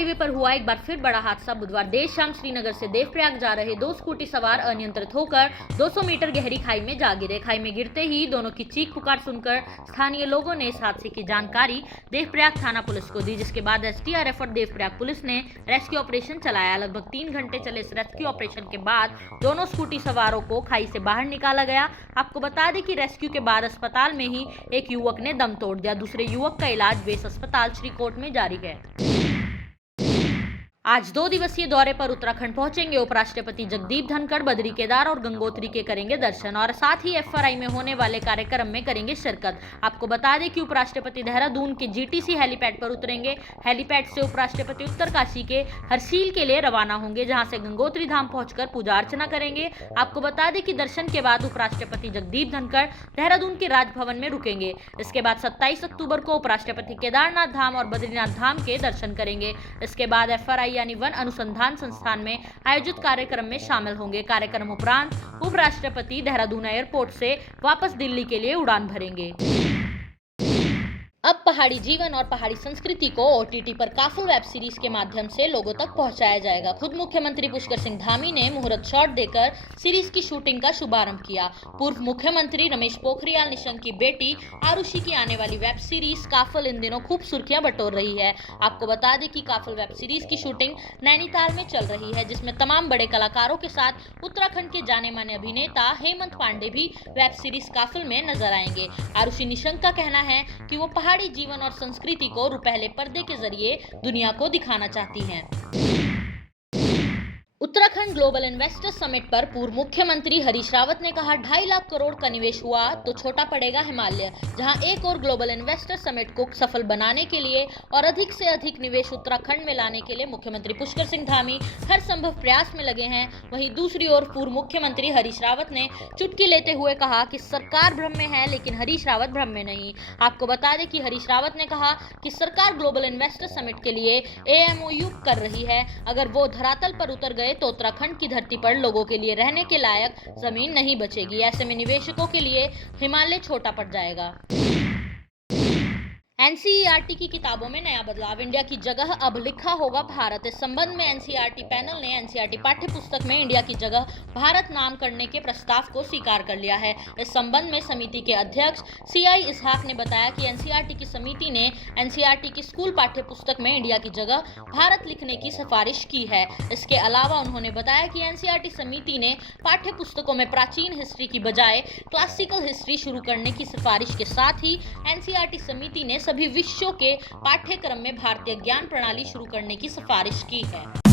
Highway पर हुआ एक बार फिर बड़ा हादसा। बुधवार देर शाम श्रीनगर से देवप्रयाग जा रहे दो स्कूटी सवार अनियंत्रित होकर 200 मीटर गहरी खाई में जा गिरे। खाई में गिरते ही दोनों की चीख पुकार सुनकर स्थानीय लोगों ने इस हादसे की जानकारी देवप्रयाग थाना पुलिस को दी, जिसके बाद एसडीआरएफ और देवप्रयाग पुलिस ने रेस्क्यू ऑपरेशन चलाया। लगभग 3 घंटे चले इस रेस्क्यू ऑपरेशन के बाद दोनों स्कूटी सवारों को खाई से बाहर निकाला गया। आपको बता दें कि रेस्क्यू के बाद अस्पताल में ही एक युवक ने दम तोड़ दिया। दूसरे युवक का इलाज वेस अस्पताल श्रीकोट में जारी है। आज 2 दिवसीय दौरे पर उत्तराखंड पहुंचेंगे उपराष्ट्रपति जगदीप धनखड़। बद्री, केदार और गंगोत्री के करेंगे दर्शन और साथ ही एफआरआई में होने वाले कार्यक्रम में करेंगे शिरकत। आपको बता दें कि उपराष्ट्रपति देहरादून के जीटीसी हेलीपैड पर उतरेंगे। हेलीपैड से उपराष्ट्रपति उत्तरकाशी के हरसील के लिए रवाना होंगे, जहां से गंगोत्री धाम पहुंचकर पूजा अर्चना करेंगे। आपको बता दें कि दर्शन के बाद उपराष्ट्रपति जगदीप धनखड़ देहरादून के राजभवन में रुकेंगे। इसके बाद 27 अक्टूबर को उपराष्ट्रपति केदारनाथ धाम और बद्रीनाथ धाम के दर्शन करेंगे। इसके बाद एफआरआई यानी वन अनुसंधान संस्थान में आयोजित कार्यक्रम में शामिल होंगे। कार्यक्रम उपरांत उपराष्ट्रपति देहरादून एयरपोर्ट से वापस दिल्ली के लिए उड़ान भरेंगे। अब पहाड़ी जीवन और पहाड़ी संस्कृति को ओटीटी पर काफिल वेब सीरीज के माध्यम से लोगों तक पहुंचाया जाएगा। खुद मुख्यमंत्री पुष्कर सिंह धामी ने मुहूर्त शॉट देकर सीरीज की शूटिंग का शुभारंभ किया। पूर्व मुख्यमंत्री रमेश पोखरियाल निशंक की बेटी आरुषि की आने वाली वेब सीरीज काफिल इन दिनों खूब सुर्खियां बटोर रही है। आपको बता दें कि काफिल वेब सीरीज की शूटिंग नैनीताल में चल रही है, जिसमें तमाम बड़े कलाकारों के साथ उत्तराखंड के जाने माने अभिनेता हेमंत पांडे भी वेब सीरीज काफिल में नजर आएंगे। आरुषि निशंक का कहना है कि वो पहाड़ी जीवन और संस्कृति को रुपहले पर्दे के जरिए दुनिया को दिखाना चाहती हैं। उत्तराखंड ग्लोबल इन्वेस्टर समिट पर पूर्व मुख्यमंत्री हरीश रावत ने कहा, 2.5 लाख करोड़ का निवेश हुआ तो छोटा पड़ेगा हिमालय। जहां एक और ग्लोबल इन्वेस्टर समिट को सफल बनाने के लिए और अधिक से अधिक निवेश उत्तराखंड में लाने के लिए मुख्यमंत्री पुष्कर सिंह धामी हर संभव प्रयास में लगे हैं, वहीं दूसरी ओर पूर्व मुख्यमंत्री हरीश रावत ने चुटकी लेते हुए कहा कि सरकार भ्रम में है, लेकिन हरीश रावत भ्रम में नहीं। आपको बता दें कि हरीश रावत ने कहा कि सरकार ग्लोबल इन्वेस्टर समिट के लिए एमओयू कर रही है। अगर वो धरातल पर उतर गए तो उत्तराखंड की धरती पर लोगों के लिए रहने के लायक जमीन नहीं बचेगी। ऐसे में निवेशकों के लिए हिमालय छोटा पड़ जाएगा। एनसीईआरटी की किताबों में नया बदलाव, इंडिया की जगह अब लिखा होगा भारत। इस संबंध में एनसीईआरटी पैनल ने एनसीईआरटी पाठ्य पुस्तक में इंडिया की जगह भारत नाम करने के प्रस्ताव को स्वीकार कर लिया है। इस संबंध में समिति के अध्यक्ष सीआई इसहाक ने बताया कि एनसीईआरटी की समिति ने एनसीईआरटी की स्कूल पाठ्य पुस्तक में इंडिया की जगह भारत लिखने की सिफारिश की है। इसके अलावा उन्होंने बताया कि एनसीईआरटी समिति ने पाठ्य पुस्तकों में प्राचीन हिस्ट्री की बजाय क्लासिकल हिस्ट्री शुरू करने की सिफारिश के साथ ही एनसीईआरटी समिति ने सभी विषयों के पाठ्यक्रम में भारतीय ज्ञान प्रणाली शुरू करने की सिफारिश की है।